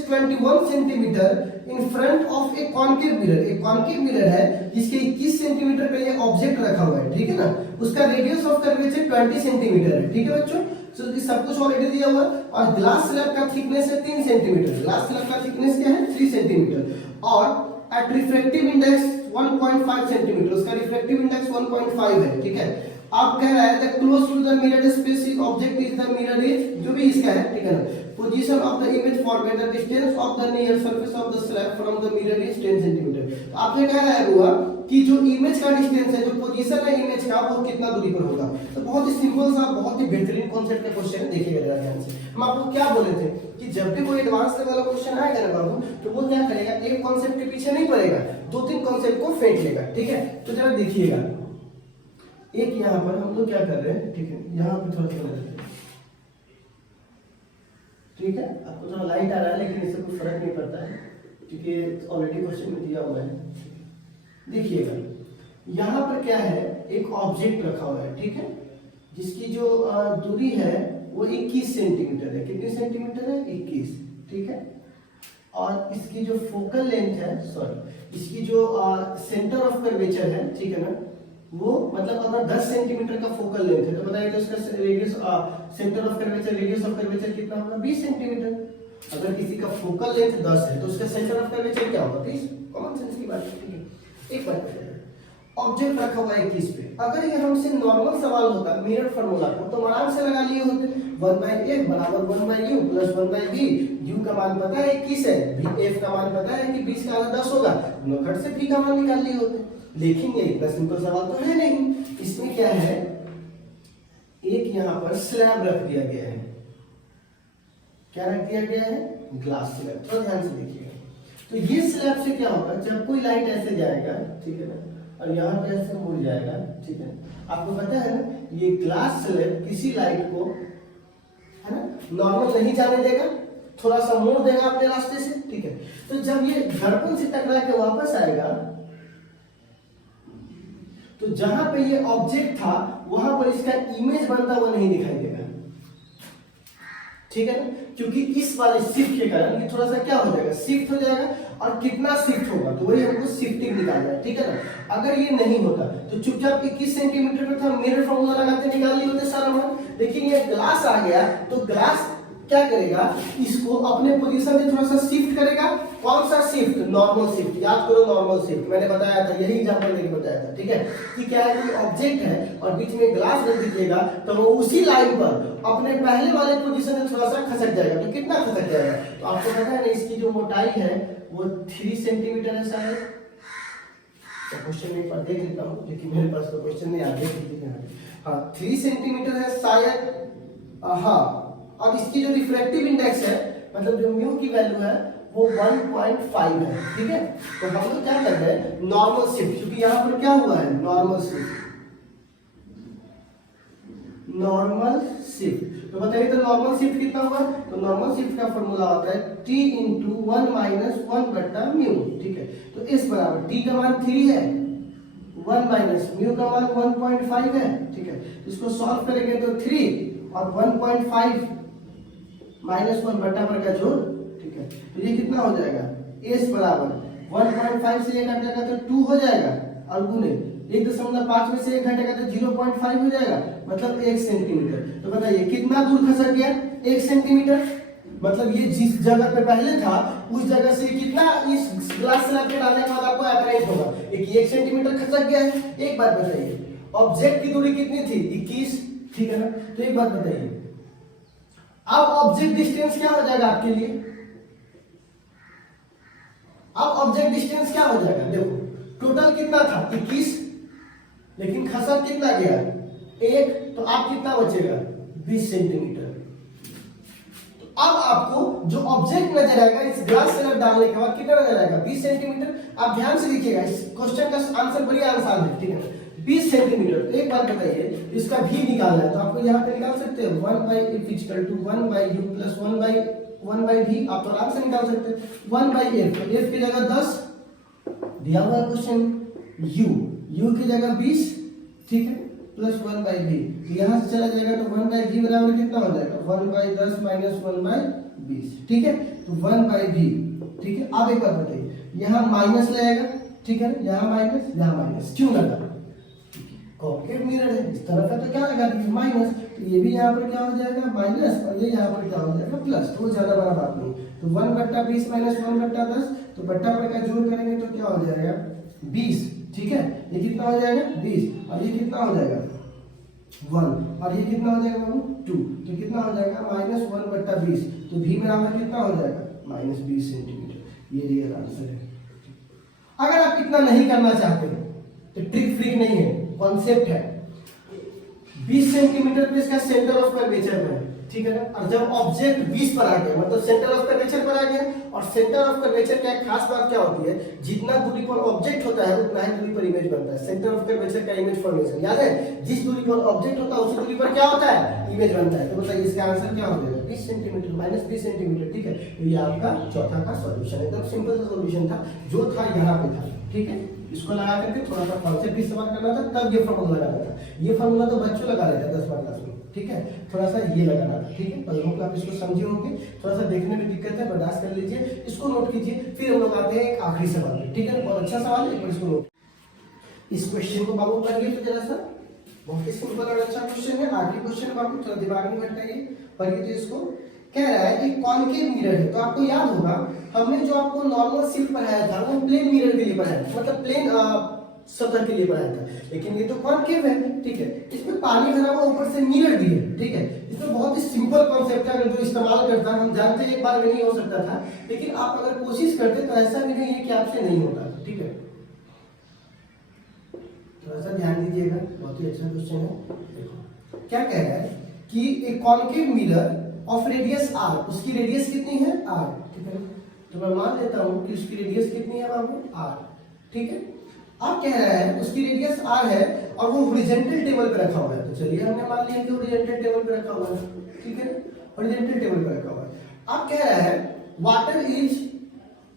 21 centimetre in front of a concave mirror, एक कॉन्केव मिरर है जिसके 21 सेंटीमीटर पे ये ऑब्जेक्ट रखा हुआ है, ठीक है ना। उसका रेडियस ऑफ कर्वेचर 20 सेंटीमीटर है, ठीक है बच्चों। तो ये सब कुछ ऑलरेडी दिया हुआ है, और ग्लास स्लैब का थिकनेस है 3 सेंटीमीटर, ग्लास स्लैब का थिकनेस क्या है 3 सेंटीमीटर, और एट रिफ्रैक्टिव इंडेक्स 1.5 सेंटीमीटर, उसका रिफ्रैक्टिव इंडेक्स 1.5 है, ठीक है। आप कह रहा है the close to the mirror space object is the mirror is, जो भी इसका है, ठीक है ना, position of the image forward the distance of the near surface of the slab from the mirror is 10 centimetre. तो आपने कह रहा है हुआ कि जो इमेज का डिस्टेंस है, जो पोजीशन है इमेज का, वो कितना दूरी पर होगा। तो बहुत ही सिंपल सा, बहुत ही बेहतरीन कॉन्सेप्ट का क्वेश्चन है, देखिएगा जरा ध्यान से। हम आपको क्या बोले थे कि जब भी कोई एडवांस लेवल का क्वेश्चन आएगा ना बाबू, तो वो क्या करेगा, एक कॉन्सेप्ट के पीछे नहीं पड़ेगा, 2-3 कॉन्सेप्ट को फेंक लेगा, ठीक है। तो जरा देखिएगा, एक यहाँ पर हम लोग क्या कर रहे हैं, ठीक है, यहाँ पे थोड़ा सा ठीक है, आपको थोड़ा लाइट आ रहा है लेकिन इससे कोई फर्क नहीं पड़ता है क्योंकि ऑलरेडी क्वेश्चन में दिया हुआ है। देखिएगा यहाँ पर क्या है, एक ऑब्जेक्ट रखा हुआ है, ठीक है, जिसकी जो दूरी है वो 21 सेंटीमीटर है। कितनी सेंटीमीटर है 21, ठीक है। और इसकी जो फोकल लेंथ है, सॉरी इसकी जो सेंटर ऑफ कर्वेचर है, ठीक है ना, वो मतलब अगर 10 सेंटीमीटर का फोकल लेंथ है तो बताइए तो इसका radius centre of curvature, radius of curvature कितना होगा 20 सेंटीमीटर। अगर किसी का फोकल लेंथ 10 है तो उसका सेंटर ऑफ कर्वेचर क्या होगा 20, कॉमन सेंस की बात है, ठीक है। एक बात ऑब्जेक्ट रखा हुआ है 21 पे, अगर ये हमसे नॉर्मल सवाल होता मिरर फार्मूला को तो आराम से लगा लिए होते, 1/a बराबर 1/u प्लस 1/v, u का मान पता है 21 है, f का मान पता है कि 20 का आधा 10 होगा, खट से v का मान निकाल लिए होते। लेकिन ये इतना सिंपल सवाल तो है नहीं, इसमें क्या है, एक यहाँ पर स्लैब रख दिया गया है। क्या रख दिया गया है, ग्लास स्लैब। थोड़ा ध्यान से देखिएगा, तो ये स्लैब से क्या होगा, जब कोई लाइट ऐसे जाएगा, ठीक है ना, और यहाँ पे ऐसे मुड़ जाएगा, ठीक है, आपको पता है ना, ये ग्लास स्लैब किसी लाइट को, है ना, नॉर्मल नहीं जाने देगा, थोड़ा सा मोड़ देगा अपने रास्ते से, ठीक है। तो जब ये दर्पण से टकरा के वापस आएगा तो जहां पे ये ऑब्जेक्ट था वहां पर इसका इमेज बनता हुआ नहीं दिखाई देगा, ठीक है ना, क्योंकि इस वाले शिफ्ट के कारण ये थोड़ा सा क्या हो जाएगा, शिफ्ट हो जाएगा। और कितना शिफ्ट होगा तो वही हमको शिफ्टिंग निकालना है, ठीक है ना। अगर ये नहीं होता तो चुपचाप 21 सेंटीमीटर पे था, मिरर फार्मूला लगाते निकाल लिए होते सारा मान। लेकिन ये ग्लास आ गया तो ग्लास क्या करेगा, इसको अपने पोजीशन से थोड़ा सा शिफ्ट करेगा। कौन सा शिफ्ट, नॉर्मल शिफ्ट, याद करो नॉर्मल शिफ्ट मैंने बताया था, यही एग्जांपल लेके बताया था, ठीक है। कि क्या है, कोई ऑब्जेक्ट है और बीच में ग्लास रख दीजिएगा तो वो उसी लाइन पर अपने पहले वाले पोजीशन से थोड़ा सा खसक जाएगा। तो कितना खसक जाएगा, तो आपको पता है ना, इसकी जो मोटाई है वो 3 सेंटीमीटर है शायद। क्वेश्चन में पढ़ देख लेता हूँ, लेकिन मेरे पास तो क्वेश्चन नहीं आगे, हाँ 3 सेंटीमीटर है शायद, हाँ। अब इसकी जो रिफ्रैक्टिव इंडेक्स है, मतलब जो म्यू की वैल्यू है वो 1.5 है, ठीक है। तो हम लोग क्या कर रहे हैं, नॉर्मल शिफ्ट, क्योंकि यहाँ पर क्या हुआ है, नॉर्मल शिफ्ट, नॉर्मल शिफ्ट। तो बताइए तो नॉर्मल शिफ्ट कितना होगा? तो नॉर्मल शिफ्ट का फॉर्मूला होता है t इंटू 1 माइनस 1 बट्टा म्यू। ठीक है, तो इस बराबर t का मान 3 है, 1 माइनस म्यू का मान 1.5 है। ठीक है, इसको सॉल्व करेंगे तो 3 और 1.5 माइनस 1 बट्टा पर का जोड़। ठीक है, तो ये कितना हो जाएगा? s बराबर 1.5 से 1 घटेगा तो 2 हो जाएगा, और गुने 1.5 में से 1 घटेगा तो 0.5 हो जाएगा, मतलब 1 सेंटीमीटर। तो बताइए कितना दूर खसक गया? 1 सेंटीमीटर। मतलब ये जिस जगह पे पहले था उस जगह से कितना इस ग्लास स्लैब पे डालने के बाद आपको एवरेज होगा, 1 सेंटीमीटर खसक गया है। एक बात बताइए, ऑब्जेक्ट की दूरी कितनी थी? 21। ठीक है ना? तो एक बात बताइए, अब ऑब्जेक्ट डिस्टेंस क्या हो जाएगा आपके लिए? अब ऑब्जेक्ट डिस्टेंस क्या हो जाएगा? देखो टोटल कितना था? 21, लेकिन खसक कितना गया? 1, तो आप कितना बचेगा? 20 सेंटीमीटर। तो अब आपको जो ऑब्जेक्ट नजर आएगा इस ग्लास स्लैब डालने के बाद कितना नजर आएगा? 20 सेंटीमीटर। आप ध्यान से देखिएगा, इस क्वेश्चन का आंसर बड़ी आसान है। ठीक है, 20 सेंटीमीटर। एक बात बताइए, इसका भी निकालना है तो आपको यहाँ पे निकाल सकते हैं 1/f=1/u+1/v। आप तो आराम से निकाल सकते हैं 1/f, तो f की जगह 10 दिया हुआ क्वेश्चन, u की जगह 20, ठीक है, प्लस 1/v। यहाँ से चला जाएगा तो 1/v बराबर कितना हो जाएगा? 1/10 माइनस 1/20। ठीक है, तो 1/v। ठीक है, अब एक बात बताइए, यहाँ माइनस लगेगा। ठीक है, यहाँ माइनस क्यों लगा? कॉन्केव मिरर है, इस तरफ है तो क्या लगा दी? माइनस। तो ये भी यहाँ पर क्या हो जाएगा? माइनस, और ये यहाँ पर क्या हो जाएगा? प्लस। तो ज्यादा बड़ा बात नहीं। तो 1/20 माइनस 1/10, तो बट्टा पर का जोड़ करेंगे तो क्या हो जाएगा? 20। ठीक है, ये कितना हो जाएगा? 20, और ये कितना हो जाएगा? 1, और ये कितना हो जाएगा बाबू? 2। तो कितना हो जाएगा? माइनस 1/20। तो v बराबर कितना हो जाएगा? Minus 20 centimetre. ये रियल आंसर है। अगर आप इतना नहीं करना चाहते तो ट्रिक फ्री नहीं है, कॉन्सेप्ट है। 20 सेंटीमीटर पे इसका सेंटर ऑफ कर्वेचर है। ठीक है ना? और जब ऑब्जेक्ट 20 पर आ गया मतलब सेंटर ऑफ कर्वेचर पर आ गया, और सेंटर ऑफ कर्वेचर का एक खास बात क्या होती है? जितना दूरी पर ऑब्जेक्ट होता है उतना ही दूरी पर इमेज बनता है। सेंटर ऑफ कर्वेचर का इमेज फॉर्मेशन याद है? जिस दूरी पर ऑब्जेक्ट होता है उसी दूरी पर क्या होता है? इमेज बनता है। तो बताइए इसका आंसर क्या हो जाएगा? 20 सेंटीमीटर माइनस 20 सेंटीमीटर। ठीक है, तो ये आपका चौथा का सॉल्यूशन, एकदम सिंपल सा सॉल्यूशन था, जो था यहाँ पे था। ठीक है, इसको लगा करके थोड़ा सा कॉन्सेप्ट भी इस्तेमाल करना था, तब ये फॉर्मूला लगाना था। ये फॉर्मूला तो बच्चों लगा लेते हैं 10वां क्लास में। ठीक है, थोड़ा सा ये लगाना था। ठीक है, तो होप आप इसको समझे होंगे। थोड़ा सा देखने में दिक्कत है, बर्दाश्त कर लीजिए, इसको नोट कीजिए। फिर हम लोग आते हैं एक आखिरी सवाल में। ठीक है, बहुत अच्छा सवाल है, एक बार इसको नोट। इस क्वेश्चन को बाबू पढ़िए तो जरा सा, बहुत ही सिंपल और अच्छा क्वेश्चन है। आखिरी क्वेश्चन बाबू थोड़ा दिमाग में भटकाइए, पढ़िए। तो इसको कह रहा है कि कॉन्केव मिरर है। तो आपको याद होगा हमने जो आपको नॉर्मल शिफ्ट पढ़ाया था वो प्लेन मिरर के लिए पढ़ाया था, मतलब प्लेन सतह के लिए पढ़ाया था, लेकिन ये तो कॉन्केव है। ठीक है, इसमें पानी भरा हुआ, ऊपर से मिरर भी है। ठीक है, इसमें बहुत ही सिंपल कॉन्सेप्ट है, अगर जो इस्तेमाल करता है, हम जानते हैं एक बार में नहीं हो सकता था, लेकिन आप अगर कोशिश करते तो ऐसा भी नहीं है कि आपसे नहीं होता। ठीक है, थोड़ा सा ध्यान दीजिएगा, बहुत ही अच्छा क्वेश्चन है। देखो क्या कह रहा है कि एक concave mirror of radius r, उसकी रेडियस कितनी है? r। ठीक है, तो मैं मान लेता हूं कि उसकी रेडियस कितनी है बाबू? r। ठीक है, अब कह रहा है उसकी रेडियस r है और वो हॉरिजॉन्टल टेबल पे रखा हुआ है। तो चलिए हमने मान लिया कि हॉरिजॉन्टल टेबल पे रखा हुआ है। ठीक है, हॉरिजॉन्टल टेबल पे रखा हुआ है। अब कह रहा है water is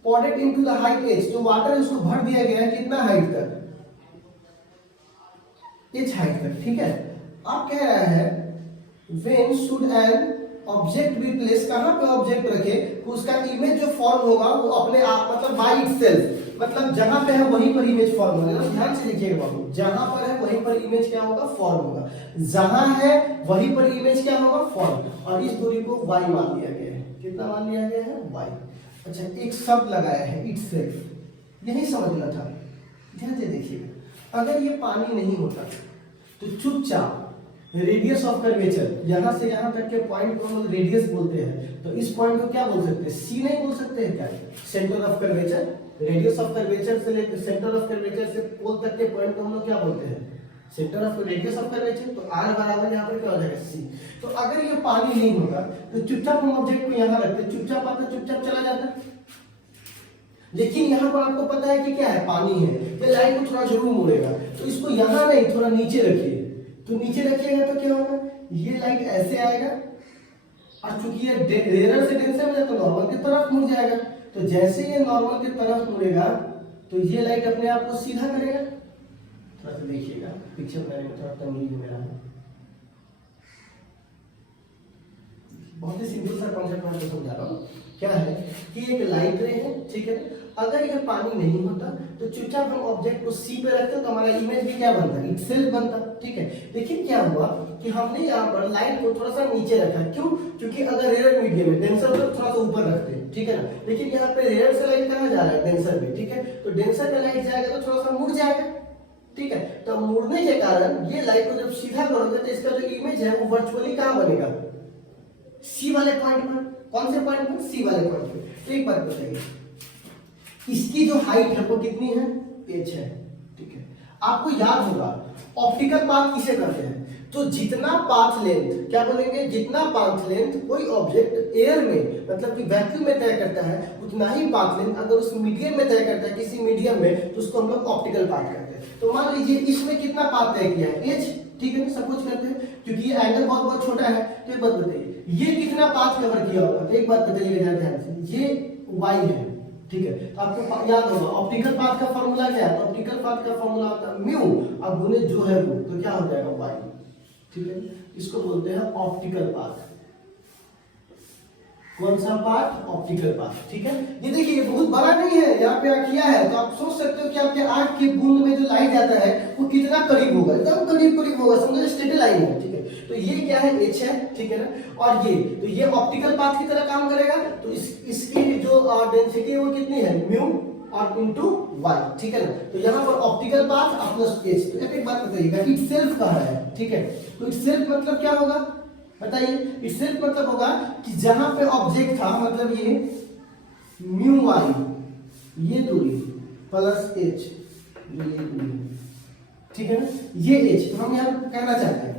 poured into the height h, तो वाटर इसको भर दिया गया है कितना हाइट तक? h हाइट तक। ठीक है, अब कह रहा है when should an ऑब्जेक्ट भी प्लेस, कहां पे ऑब्जेक्ट रखे तो उसका इमेज जो फॉर्म होगा वो अपने आप, मतलब बाय इटसेल्फ, मतलब जहां पे है वहीं पर इमेज फॉर्म होगा। ध्यान से देखिएगा बाबू, जहां पर है वहीं पर इमेज क्या होगा? फॉर्म होगा। जहां है वहीं पर इमेज क्या होगा? फॉर्म। और इस दूरी को y मान लिया गया है। कितना मान लिया गया है? y। अच्छा, एक शब्द लगाया है इटसेल्फ, यही समझना था। ध्यान से देखिएगा, अगर ये पानी नहीं होता तो चुपचाप रेडियस ऑफ कर्वेचर, यहां से यहां तक के पॉइंट को हम लोग रेडियस बोलते हैं, तो इस पॉइंट को क्या बोल सकते हैं? सी नहीं बोल सकते हैं क्या? Centre of curvature, radius of curvature से लेकर सेंटर ऑफ कर्वेचर से पोल तक के पॉइंट को हम लोग क्या बोलते हैं? Centre of radius of curvature. तो r बराबर यहाँ पर क्या हो जाएगा? c। तो अगर ये पानी नहीं होता तो चुपचाप हम ऑब्जेक्ट को यहाँ रखते, चुपचाप आता, चुपचाप चला जाता। लेकिन यहाँ पर आपको पता है कि क्या है? पानी है, तो लाइट को थोड़ा जरूर मोड़ेगा, तो इसको यहाँ नहीं थोड़ा नीचे रखिए। तो नीचे रखिएगा तो क्या होगा? ये लाइट ऐसे आएगा, और चूंकि ये रेयर से डेंसर में तो नॉर्मल की तरफ मुड़ जाएगा। तो जैसे ये नॉर्मल की तरफ मुड़ेगा तो ये लाइट अपने आप को सीधा करेगा। थोड़ा सा देखिएगा, पिक्चर बनाने में थोड़ा तमीज मेरा है। बहुत ही सिंपल सा कॉन्सेप्ट मैं आपको समझा रहा हूँ। क्या है कि एक लाइट रे है, ठीक है। अगर यह पानी नहीं होता तो चुपचाप हम ऑब्जेक्ट को सी पे रखते तो हमारा इमेज भी क्या बनता है, इटसेल्फ बनता, ठीक है। लेकिन क्या हुआ कि हमने यहाँ पर लाइट को थोड़ा सा नीचे रखा। क्यों? क्योंकि अगर रेयर मीडियम है डेंसर को थोड़ा सा ऊपर रखते हैं, ठीक है ना। लेकिन यहाँ पे रेयर से लाइट कहाँ जा रहा है, डेंसर में, ठीक है। तो डेंसर में लाइट जाएगा तो थोड़ा सा मुड़ जाएगा, ठीक है। तो मुड़ने के कारण ये लाइट को जब सीधा करोगे तो इसका जो इमेज है वो वर्चुअली कहाँ बनेगा, सी वाले पॉइंट पर। कौन से पॉइंट पर? सी वाले पॉइंट पर। तो एक बात बताइए, इसकी जो हाइट है वो कितनी है, h है, ठीक है। आपको याद होगा ऑप्टिकल पाथ किसे कहते हैं, तो जितना पाथ लेंथ, क्या बोलेंगे, जितना पाथ लेंथ कोई ऑब्जेक्ट एयर में मतलब कि वैक्यूम में तय करता है उतना ही पाथ लेंथ अगर उस मीडियम में तय करता है, किसी मीडियम में, तो उसको हम लोग ऑप्टिकल पाथ कहते हैं। तो मान लीजिए इसमें कितना पाथ तय किया है, h, ठीक है। सपोज करते हैं क्योंकि ये एंगल बहुत बहुत छोटा है, तो एक बात बताइए ये कितना पाथ कवर किया होगा। तो एक बात बताइएगा ध्यान से, ये y है, ठीक है। तो आपको याद होगा ऑप्टिकल पाथ का फॉर्मूला क्या है, तो ऑप्टिकल पाथ का फॉर्मूला होता है म्यू और गुणे जो है वो, तो क्या हो जाएगा y, ठीक है। इसको बोलते हैं ऑप्टिकल पाथ। कौन सा पाथ, ऑप्टिकल पाथ, ठीक है। ये देखिए ये बहुत बड़ा नहीं है, यहाँ पे किया है तो आप सोच सकते हो कि आपके आंख के बूंद में जो लाइट जाता है वो कितना करीब होगा, एकदम करीब करीब होगा, समझो स्ट्रेट लाइन है, ठीक है। तो ये क्या है, h है, ठीक है ना। और ये तो ये ऑप्टिकल पाथ की तरह काम करेगा। तो इसकी जो डेंसिटी है वो कितनी है, म्यू और इनटू y, ठीक है ना। तो यहाँ पर ऑप्टिकल पाथ और प्लस h। तो एक बात बताइएगा, इटसेल्फ कह रहा है, ठीक है। तो इटसेल्फ मतलब क्या होगा बताइए, इटसेल्फ मतलब होगा कि जहां पे ऑब्जेक्ट था, मतलब ये म्यू y ये दूरी प्लस h जो ये दूरी, ठीक है ना, ये h। तो हम यहाँ कहना चाहते हैं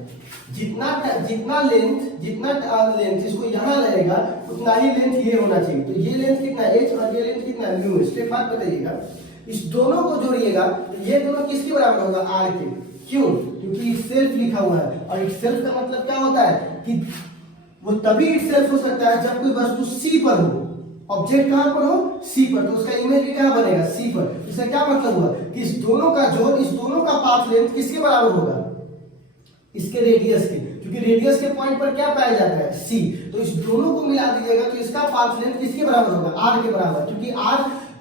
जितना लेंथ इसको यहाँ रहेगा उतना ही लेंथ ये होना चाहिए। तो ये लेंथ कितना h और ये लेंथ कितना म्यू। इसके बाद बताइएगा इस दोनों को जोड़िएगा तो ये दोनों किसके बराबर होगा, r के। क्यों? क्योंकि इटसेल्फ लिखा हुआ है और इटसेल्फ का मतलब क्या होता है कि वो तभी इटसेल्फ हो सकता है जब कोई वस्तु सी पर हो, ऑब्जेक्ट कहां पर हो, सी पर। तो उसका इमेज भी कहां बनेगा, सी पर। इसका क्या मतलब हुआ कि इस दोनों का जोड़, इस दोनों का पाथ लेंथ किसके बराबर होगा, इसके रेडियस के। क्योंकि रेडियस के पॉइंट पर क्या पाया जाता है, सी। तो इस दोनों को मिला दीजिएगा तो इसका पाथ लेंथ किसके बराबर होगा, आर के बराबर। क्योंकि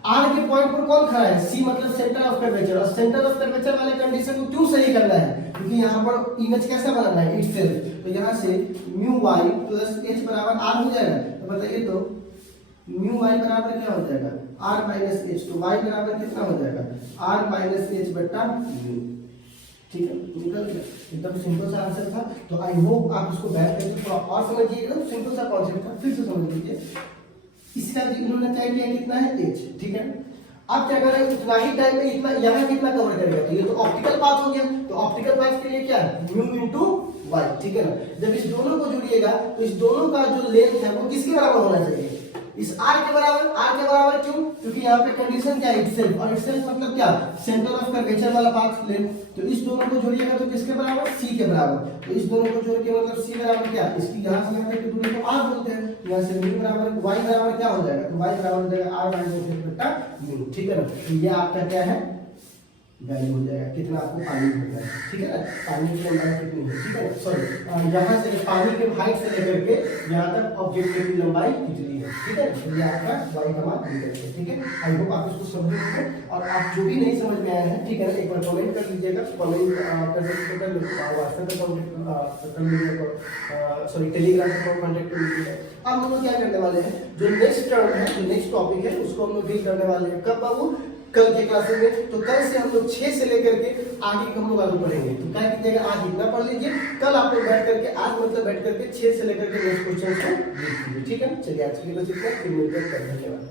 आर के पॉइंट पर कौन खड़ा है, सी, मतलब सेंटर ऑफ कर्वेचर। और सेंटर ऑफ कर्वेचर वाले कंडीशन को क्यों सही करना है, क्योंकि यहाँ पर इमेज कैसा बनाना है, इटसेल्फ। तो यहाँ से म्यू y प्लस h बराबर r हो जाएगा। तो बताइए तो म्यू y बराबर क्या हो जाएगा, r माइनस h। तो y बराबर कितना हो जाएगा, r माइनस h बट्टा म्यू, ठीक है। निकल गया, एकदम सिंपल सा आंसर था। तो आई होप आप इसको बैठ करके थोड़ा और समझिए, एकदम सिंपल सा कॉन्सेप्ट था, फिर से समझ लीजिए। इसका इन्होंने तय किया कितना है, h, ठीक है। अब क्या कर रहे हैं, उतना ही टाइम में इतना यहाँ कितना कवर करेगा, तो ये तो ऑप्टिकल पाथ हो गया। तो ऑप्टिकल पाथ के लिए क्या है, म्यू इनटू y, ठीक है ना। जब इस दोनों को जोड़िएगा तो इस दोनों का जो लेंथ है वो किसके बराबर होना चाहिए, इस r के बराबर। r के बराबर क्यों, क्योंकि यहाँ पे कंडीशन क्या है, इटसेल्फ। और इटसेल्फ मतलब क्या, सेंटर ऑफ कर्वेचर वाला पाथ लेंथ। तो इस दोनों को जोड़िएगा तो किसके बराबर, c के बराबर। तो इस दोनों को जोड़ के मतलब c बराबर क्या, इसकी यहाँ से यहाँ तक की दूरी को r बोलते हैं। यहाँ से म्यू बराबर y बराबर क्या हो जाएगा, तो y बराबर हो जाएगा r माइनस h बट्टा म्यू, ठीक है ना। तो ये आपका क्या है, वैल्यू हो जाएगा, कितना आपको पानी भरना है, ठीक है ना। पानी की लंबाई कितनी है, ठीक है ना। सॉरी, यहाँ से पानी के हाइट से लेकर के यहाँ तक ऑब्जेक्ट की लंबाई कितनी है, ठीक है। तो ये आपका y का मान निकल गया, ठीक है। आई होप आप इसको समझ गए। और आप जो भी नहीं समझ में आया है, ठीक है ना, एक बार कमेंट कर लीजिएगा। कमेंट कर सकते हैं, व्हाट्सएप पे कॉन्टेक्ट कर लीजिएगा, सॉरी टेलीग्राम पे कॉन्टेक्ट कर लीजिएगा। अब हम लोग क्या करने वाले हैं, जो नेक्स्ट टर्म है, जो नेक्स्ट टॉपिक है, उसको हम लोग डील करने वाले हैं। कब बाबू, कल के क्लासेस में। तो कल से हम लोग 6 से लेकर के आगे हम लोग आगे पढ़ेंगे। तो क्या कीजिएगा, आज इतना पढ़ लीजिए, कल आप लोग बैठ करके, आज मतलब बैठ करके 6 से लेकर के नेक्स्ट क्वेश्चन को देख लीजिए, ठीक है। चलिए आज के लिए बस इतना, फिर मिलते हैं, धन्यवाद।